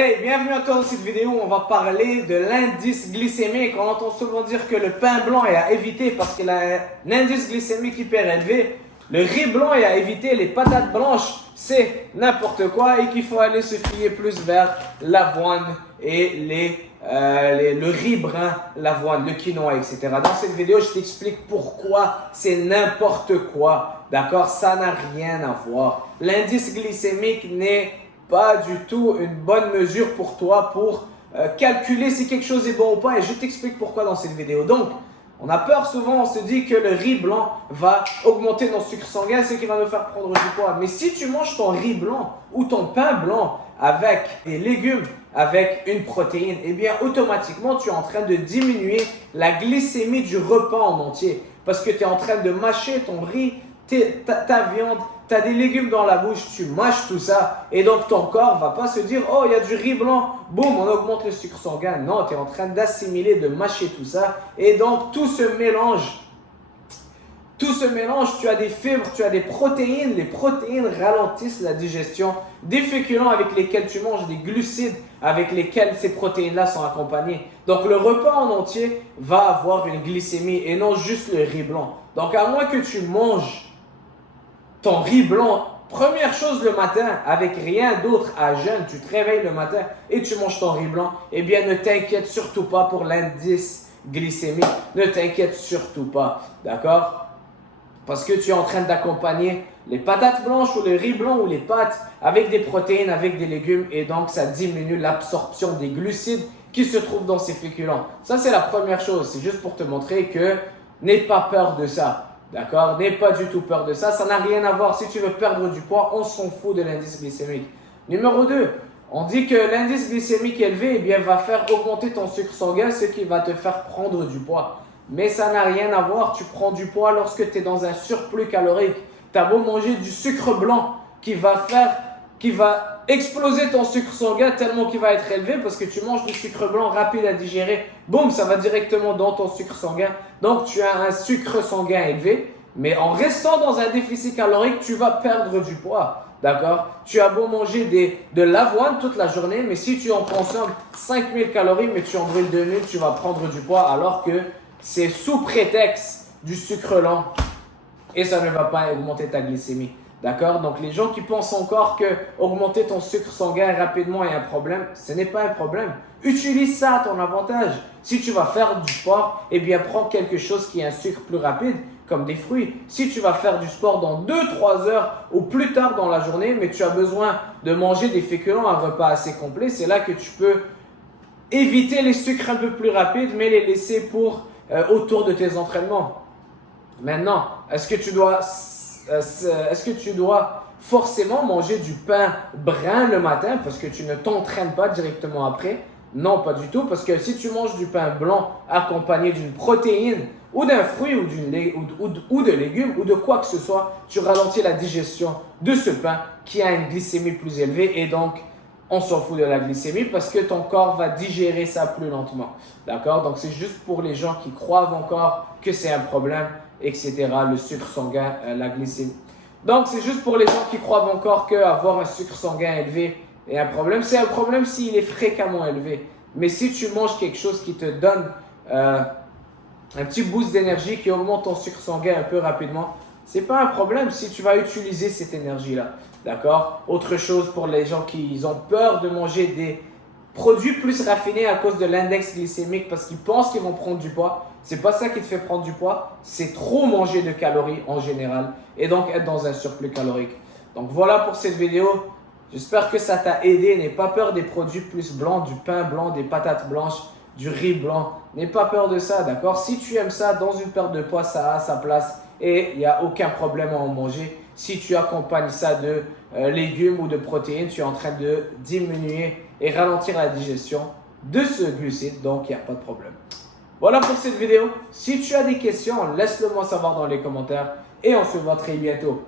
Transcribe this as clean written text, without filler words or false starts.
Hey, bienvenue à toi dans cette vidéo où on va parler de l'indice glycémique. On entend souvent dire que le pain blanc est à éviter parce qu'il a un indice glycémique hyper élevé. Le riz blanc est à éviter, les patates blanches, c'est n'importe quoi et qu'il faut aller se fier plus vers l'avoine et le riz brun, l'avoine, le quinoa, etc. Dans cette vidéo, je t'explique pourquoi c'est n'importe quoi. D'accord? Ça n'a rien à voir. L'indice glycémique n'est pas du tout une bonne mesure pour toi pour calculer si quelque chose est bon ou pas et je t'explique pourquoi dans cette vidéo. Donc, on a peur souvent, on se dit que le riz blanc va augmenter nos sucres sanguins, ce qui va nous faire prendre du poids. Mais si tu manges ton riz blanc ou ton pain blanc avec des légumes, avec une protéine, eh bien automatiquement tu es en train de diminuer la glycémie du repas en entier parce que tu es en train de mâcher ton riz, ta viande, tu as des légumes dans la bouche, tu mâches tout ça et donc ton corps va pas se dire « Oh, il y a du riz blanc, boum, on augmente le sucre sanguin ». Non, tu es en train d'assimiler, de mâcher tout ça et donc tout se mélange. Tout se mélange, tu as des fibres, tu as des protéines. Les protéines ralentissent la digestion des féculents avec lesquels tu manges, des glucides avec lesquels ces protéines-là sont accompagnées. Donc le repas en entier va avoir une glycémie et non juste le riz blanc. Donc à moins que tu manges ton riz blanc, première chose le matin, avec rien d'autre à jeûne, tu te réveilles le matin et tu manges ton riz blanc, eh bien ne t'inquiète surtout pas pour l'indice glycémique. Ne t'inquiète surtout pas, d'accord? Parce que tu es en train d'accompagner les patates blanches ou le riz blanc ou les pâtes avec des protéines, avec des légumes et donc ça diminue l'absorption des glucides qui se trouvent dans ces féculents. Ça, c'est la première chose. C'est juste pour te montrer que n'aie pas peur de ça. D'accord? N'aie pas du tout peur de ça. Ça n'a rien à voir. Si tu veux perdre du poids, on s'en fout de l'indice glycémique. Numéro 2, on dit que l'indice glycémique élevé eh bien, va faire augmenter ton sucre sanguin, ce qui va te faire prendre du poids. Mais ça n'a rien à voir. Tu prends du poids lorsque tu es dans un surplus calorique. Tu as beau manger du sucre blanc qui va exploser ton sucre sanguin tellement qu'il va être élevé parce que tu manges du sucre blanc rapide à digérer. Boum, ça va directement dans ton sucre sanguin. Donc, tu as un sucre sanguin élevé. Mais en restant dans un déficit calorique, tu vas perdre du poids. D'accord? Tu as beau manger de l'avoine toute la journée, mais si tu en consommes 5000 calories, mais tu en brûles 2000, tu vas prendre du poids alors que c'est sous prétexte du sucre lent et ça ne va pas augmenter ta glycémie. D'accord? Donc, les gens qui pensent encore que augmenter ton sucre sanguin rapidement est un problème, ce n'est pas un problème. Utilise ça à ton avantage. Si tu vas faire du sport, eh bien, prends quelque chose qui a un sucre plus rapide, comme des fruits. Si tu vas faire du sport dans 2-3 heures ou plus tard dans la journée, mais tu as besoin de manger des féculents, un repas assez complet, c'est là que tu peux éviter les sucres un peu plus rapides, mais les laisser pour autour de tes entraînements. Maintenant, est-ce que tu dois forcément manger du pain brun le matin parce que tu ne t'entraînes pas directement après? Non, pas du tout, parce que si tu manges du pain blanc accompagné d'une protéine ou d'un fruit ou de légumes ou de quoi que ce soit, tu ralentis la digestion de ce pain qui a une glycémie plus élevée et donc on s'en fout de la glycémie parce que ton corps va digérer ça plus lentement. D'accord? Donc, c'est juste pour les gens qui croient encore que c'est un problème, etc. Le sucre sanguin, la glycémie. Donc, c'est juste pour les gens qui croient encore qu'avoir un sucre sanguin élevé est un problème. C'est un problème s'il est fréquemment élevé. Mais si tu manges quelque chose qui te donne un petit boost d'énergie, qui augmente ton sucre sanguin un peu rapidement, c'est pas un problème si tu vas utiliser cette énergie-là. D'accord? Autre chose pour les gens qui ont peur de manger des produits plus raffinés à cause de l'index glycémique parce qu'ils pensent qu'ils vont prendre du poids. C'est pas ça qui te fait prendre du poids, c'est trop manger de calories en général et donc être dans un surplus calorique. Donc voilà pour cette vidéo. J'espère que ça t'a aidé. N'aie pas peur des produits plus blancs, du pain blanc, des patates blanches, du riz blanc. N'aie pas peur de ça, d'accord? Si tu aimes ça, dans une perte de poids, ça a sa place et il n'y a aucun problème à en manger. Si tu accompagnes ça de légumes ou de protéines, tu es en train de diminuer et ralentir la digestion de ce glucide, donc il n'y a pas de problème. Voilà pour cette vidéo. Si tu as des questions, laisse-le moi savoir dans les commentaires et on se voit très bientôt.